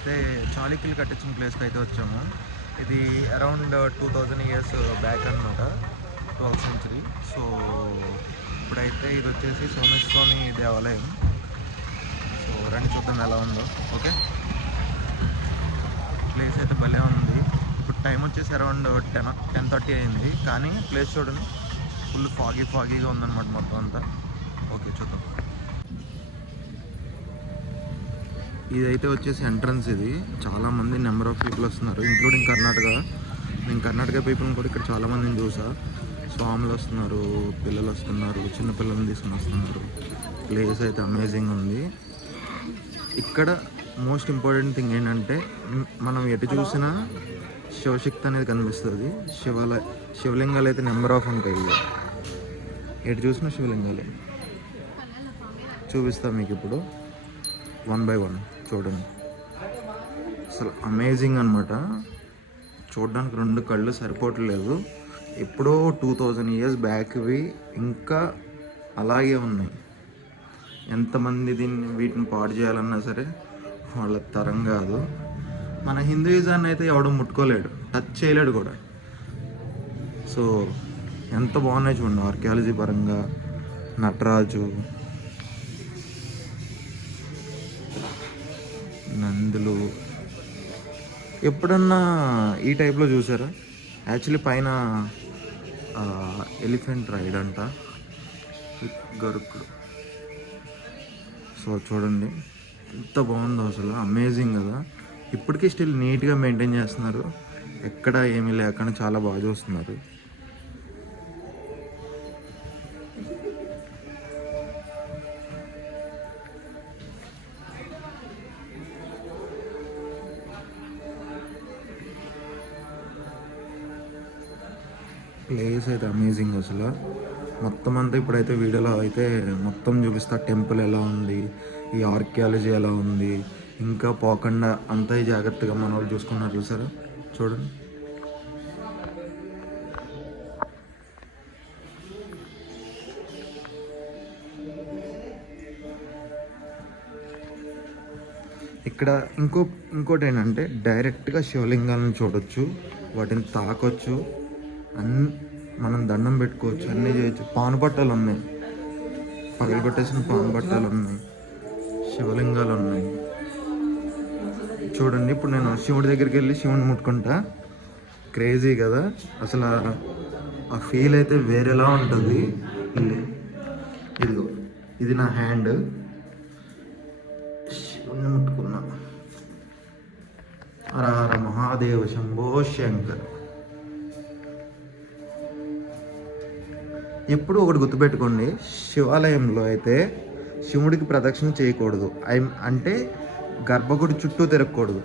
మనమైతే చాళుక్యులు కట్టించిన ప్లేస్కి అయితే వచ్చాము. ఇది అరౌండ్ 2000 ఇయర్స్ బ్యాక్ అనమాట, 12th century. సో ఇప్పుడైతే ఇది వచ్చేసి సోమేశ్వరస్వామి దేవాలయం. సో రండి చూద్దాం ఎలా ఉందో. ఓకే, ప్లేస్ అయితే భలే ఉంది. ఇప్పుడు టైం వచ్చేసి అరౌండ్ 10:30 అయింది, కానీ ప్లేస్ చూడండి ఫుల్ ఫాగీగా ఉందన్నమాట మొత్తం అంతా. ఓకే చూద్దాం. ఇదైతే వచ్చేసి ఎంట్రన్స్. ఇది చాలామంది నెంబర్ ఆఫ్ పీపుల్ వస్తున్నారు, ఇంక్లూడింగ్ కర్ణాటక. నేను కర్ణాటక పీపుల్ని కూడా ఇక్కడ చాలామందిని చూసా. స్వాములు వస్తున్నారు, పిల్లలు వస్తున్నారు, చిన్నపిల్లల్ని తీసుకుని వస్తున్నారు. ప్లేస్ అయితే అమేజింగ్ ఉంది. ఇక్కడ మోస్ట్ ఇంపార్టెంట్ థింగ్ ఏంటంటే మనం ఎటు చూసినా శివశక్తి అనేది కనిపిస్తుంది. శివలింగాలు అయితే నెంబర్ ఆఫ్ ఉంటాయి. ఎటు చూసినా శివలింగాలు చూపిస్తాను మీకు ఇప్పుడు 1 by 1. చూడండి, అసలు అమేజింగ్ అనమాట. చూడడానికి 2 కళ్ళు సరిపోవట్లేదు. ఎప్పుడో 2000 ఇయర్స్ బ్యాక్వి ఇంకా అలాగే ఉన్నాయి. ఎంతమంది వీటిని పాడు చేయాలన్నా సరే వాళ్ళ తరం కాదు. మన హిందూయిజాన్ని అయితే ఎవడో ముట్టుకోలేడు, టచ్ చేయలేడు కూడా. సో ఎంత బాగున్నాయి చూడండి ఆర్కియాలజీ పరంగా. నటరాజు, నందులు ఎప్పుడన్నా ఈ టైప్లో చూసారా? యాక్చువల్లీ పైన ఎలిఫెంట్ రైడ్ అంట, గరుకుడు. సో చూడండి ఎంత బాగుందో, అసలు అమేజింగ్ కదా. ఇప్పటికీ స్టిల్ నీట్గా మెయింటైన్ చేస్తున్నారు, ఎక్కడ ఏమీ లేకుండా చాలా బాగా చూస్తున్నారు. ప్లేస్ అయితే అమేజింగ్ అసలు. మొత్తం అంతా ఇప్పుడైతే వీడియోలో అయితే మొత్తం చూపిస్తా. టెంపుల్ ఎలా ఉంది, ఈ ఆర్కియాలజీ ఎలా ఉంది, ఇంకా పోకుండా అంతా జాగ్రత్తగా మన వాళ్ళు చూసుకున్నారు. చూసారా? చూడండి. ఇక్కడ ఇంకోటి ఏంటంటే డైరెక్ట్గా శివలింగాలను చూడొచ్చు, వాటిని తాకొచ్చు, మనం దండం పెట్టుకోవచ్చు, అన్నీ చేయొచ్చు. పానుపట్టాలు ఉన్నాయి, పగలగొట్టేసిన పానుపట్టాలు ఉన్నాయి, శివలింగాలు ఉన్నాయి. చూడండి, ఇప్పుడు నేను శివుడి దగ్గరికి వెళ్ళి శివుని ముట్టుకుంటా. క్రేజీ కదా అసలు. ఆ ఫీల్ అయితే వేరేలా ఉంటుంది. ఇదిగో ఇది నా హ్యాండ్, శివుని ముట్టుకున్నా. హర హర మహాదేవ శంభో శంకర్. ఎప్పుడు ఒకటి గుర్తుపెట్టుకోండి, శివాలయంలో అయితే శివుడికి ప్రదక్షిణ చేయకూడదు. అంటే గర్భగుడి చుట్టూ తిరగకూడదు.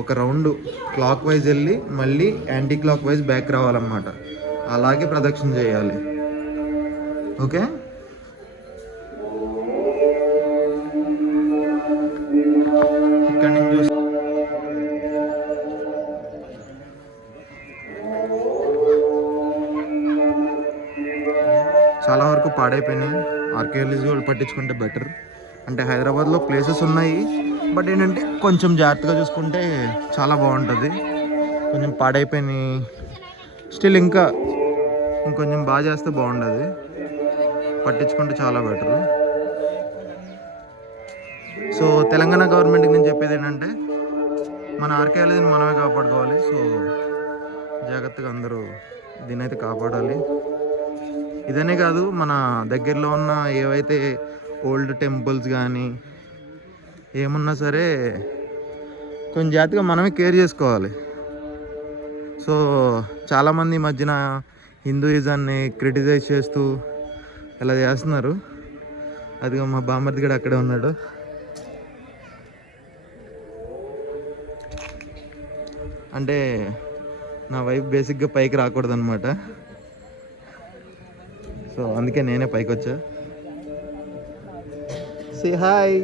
ఒక రౌండ్ క్లాక్ వైజ్ వెళ్ళి మళ్ళీ యాంటీ క్లాక్ వైజ్ బ్యాక్ రావాలన్నమాట. అలాగే ప్రదక్షిణ చేయాలి. ఓకే, ఇక్కడ నుంచి చూసి చాలా వరకు పాడైపోయినాయి. ఆర్కియాలజీ వాళ్ళు పట్టించుకుంటే బెటర్. అంటే హైదరాబాద్లో ప్లేసెస్ ఉన్నాయి, బట్ ఏంటంటే కొంచెం జాగ్రత్తగా చూసుకుంటే చాలా బాగుంటుంది. కొంచెం పాడైపోయినాయి, స్టిల్ ఇంకొంచెం బాగా చేస్తే బాగుంటుంది. పట్టించుకుంటే చాలా బెటర్. సో తెలంగాణ గవర్నమెంట్కి నేను చెప్పేది ఏంటంటే మన ఆర్కియాలజీని మనమే కాపాడుకోవాలి. సో జాగ్రత్తగా అందరూ దీన్ని అయితే కాపాడాలి. ఇదనే కాదు, మన దగ్గరలో ఉన్న ఏవైతే ఓల్డ్ టెంపుల్స్ కానీ ఏమున్నా సరే కొంచెం జాగ్రత్తగా మనమే కేర్ చేసుకోవాలి. సో చాలామంది ఈ మధ్యన హిందూయిజాన్ని క్రిటిసైజ్ చేస్తూ ఇలా చేస్తున్నారు. అదిగో మా బామ్మర్ది కూడా అక్కడే ఉన్నాడు. అంటే నా వైఫ్ బేసిక్గా పైకి రాకూడదు అనమాట. సో అందుకే నేనే పైకి వచ్చా. Say hi.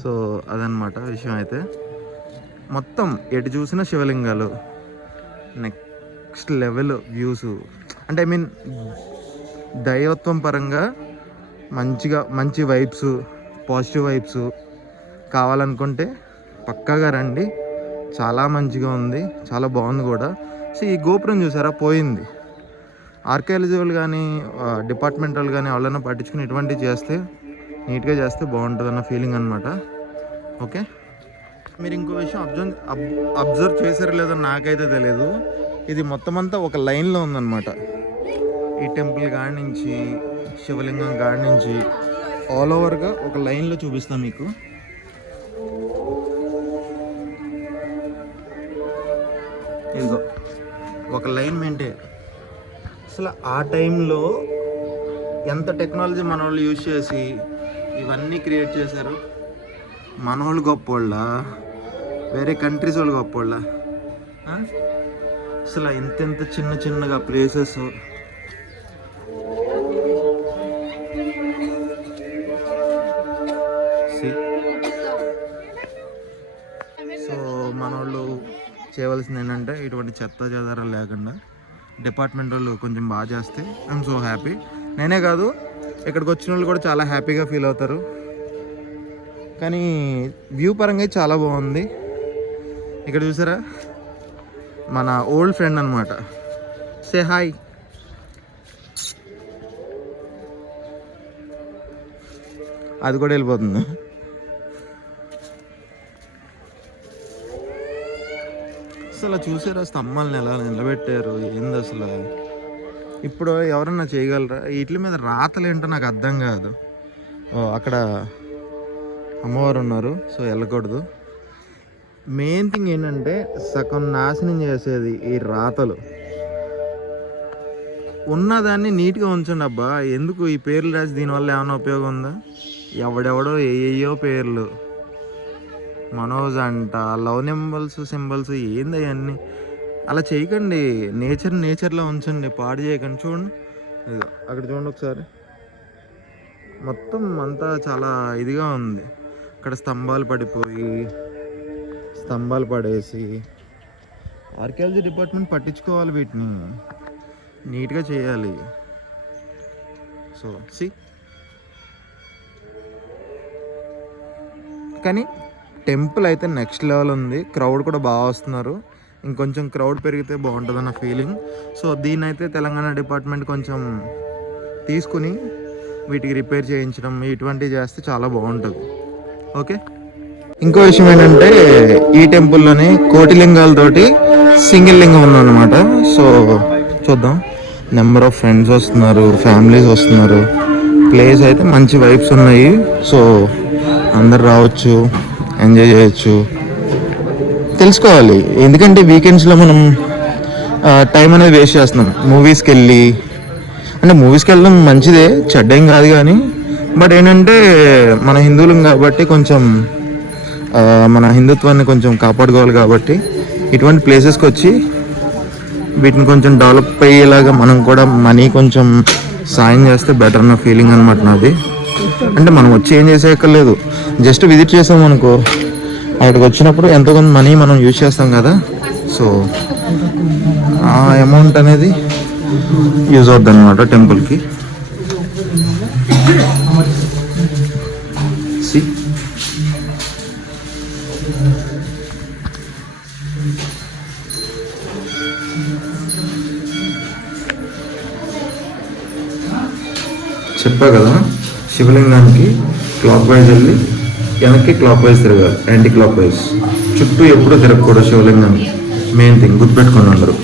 సో అదనమాట విషయం. అయితే మొత్తం ఎటు చూసిన శివలింగాలు, నెక్స్ట్ లెవెల్ వ్యూస్. అంటే ఐ మీన్ దైవత్వం పరంగా మంచి వైబ్స్, పాజిటివ్ వైబ్స్. కావాలనుకుంటే పక్కాగా రండి, చాలా మంచిగా ఉంది, చాలా బాగుంది కూడా. సో ఈ గోపురం చూసారా పోయింది. ఆర్కియాలజీ వాళ్ళు కానీ డిపార్ట్మెంట్ వాళ్ళు కానీ వాళ్ళని పట్టించుకుని ఇటువంటివి చేస్తే నీట్గా చేస్తే బాగుంటుంది అన్న ఫీలింగ్ అనమాట. ఓకే, మీరు ఇంకో విషయం అబ్జర్వ్ చేశారో లేదో నాకైతే తెలియదు, ఇది మొత్తం అంతా ఒక లైన్లో ఉందన్నమాట. ఈ టెంపుల్ కాడి నుంచి శివలింగం కాడి నుంచి ఆల్ ఓవర్గా ఒక లైన్లో చూపిస్తాను మీకు. ఇదిగో ఒక లైన్ మెయింటైన్. అసలు ఆ టైంలో ఎంత టెక్నాలజీ మన వాళ్ళు యూజ్ చేసి ఇవన్నీ క్రియేట్ చేశారు. మన వాళ్ళు గొప్పోళ్ళ, వేరే కంట్రీస్ వాళ్ళు గొప్పోళ్ళ. అసలు ఇంత చిన్న చిన్నగా ప్లేసెస్. సో మన వాళ్ళు చేయవలసింది ఏంటంటే ఇటువంటి చెత్త చెదారాలు లేకుండా డిపార్ట్మెంట్ వాళ్ళు కొంచెం బాగా చేస్తే ఐఎమ్ సో హ్యాపీ. నేనే కాదు, ఇక్కడికి వచ్చిన వాళ్ళు కూడా చాలా హ్యాపీగా ఫీల్ అవుతారు. కానీ వ్యూ పరంగా చాలా బాగుంది. ఇక్కడ చూసారా మన ఓల్డ్ ఫ్రెండ్ అనమాట, సే హాయ్. అది కూడా వెళ్ళిపోతుంది. అసలు చూసారా స్తంభాలను ఎలా నిలబెట్టారు, ఏంది అసలు. ఇప్పుడు ఎవరన్నా చేయగలరా? వీటి మీద రాతలు ఏంటో నాకు అర్థం కాదు. అక్కడ అమ్మవారు ఉన్నారు, సో వెళ్ళకూడదు. మెయిన్ థింగ్ ఏంటంటే సగం నాశనం చేసేది ఈ రాతలు. ఉన్నదాన్ని నీట్గా ఉంచండి అబ్బా. ఎందుకు ఈ పేర్లు రాసి దీనివల్ల ఏమైనా ఉపయోగం ఉందా? ఎవడెవడో ఏయో పేర్లు, మనోజ్ అంట, లవ్ సింబల్స్ ఏంది అవన్నీ. అలా చేయకండి. నేచర్లో ఉంచండి, పాడు చేయకండి. చూడండి అక్కడ చూడండి ఒకసారి, మొత్తం అంతా చాలా ఇదిగా ఉంది. అక్కడ స్తంభాలు పడేసి ఆర్కియాలజీ డిపార్ట్మెంట్ పట్టించుకోవాలి, వీటిని నీట్గా చేయాలి. సో కానీ టెంపుల్ అయితే నెక్స్ట్ లెవెల్ ఉంది. క్రౌడ్ కూడా బాగా వస్తున్నారు. ఇంకొంచెం క్రౌడ్ పెరిగితే బాగుంటుంది అన్న ఫీలింగ్. సో దీన్ని అయితే తెలంగాణ డిపార్ట్మెంట్ కొంచెం తీసుకుని వీటికి రిపేర్ చేయించడం ఇటువంటివి చేస్తే చాలా బాగుంటుంది. ఓకే, ఇంకో విషయం ఏంటంటే ఈ టెంపుల్లోనే కోటిలింగాలతోటి సింగిల్ లింగం ఉందన్నమాట. సో చూద్దాం, నెంబర్ ఆఫ్ ఫ్రెండ్స్ వస్తున్నారు, ఫ్యామిలీస్ వస్తున్నారు. ప్లేస్ అయితే మంచి వైబ్స్ ఉన్నాయి. సో అందరు రావచ్చు, ఎంజాయ్ చేయొచ్చు. తెలుసుకోవాలి, ఎందుకంటే వీకెండ్స్లో మనం టైం అనేది వేస్ట్ చేస్తున్నాం. మూవీస్కి వెళ్ళడం మంచిదే, చెడ్డేం కాదు. కానీ బట్ ఏంటంటే మన హిందువులం కాబట్టి కొంచెం మన హిందుత్వాన్ని కొంచెం కాపాడుకోవాలి. కాబట్టి ఇటువంటి ప్లేసెస్కి వచ్చి వీటిని కొంచెం డెవలప్ అయ్యేలాగా మనం కూడా మనీ కొంచెం సాయం చేస్తే బెటర్ అన్న ఫీలింగ్ అనమాట నాది. అంటే మనం వచ్చి ఏం చేసేయక్కర్లేదు, జస్ట్ విజిట్ చేసాం అనుకో, అక్కడికి వచ్చినప్పుడు ఎంతో కొంత మనీ మనం యూజ్ చేస్తాం కదా. సో ఆ అమౌంట్ అనేది యూజ్ అవుద్ది అనమాట టెంపుల్కి. చెప్పా కదా, శివలింగానికి క్లాక్ వైజ్ వెళ్ళి వెనక్కి క్లాక్ వైజ్ తిరగాలి, యాంటీ క్లాక్ వైజ్. చుట్టూ ఎప్పుడూ తిరగకూడదు శివలింగానికి. మెయిన్ థింగ్ గుర్తుపెట్టుకోండి అందరూ.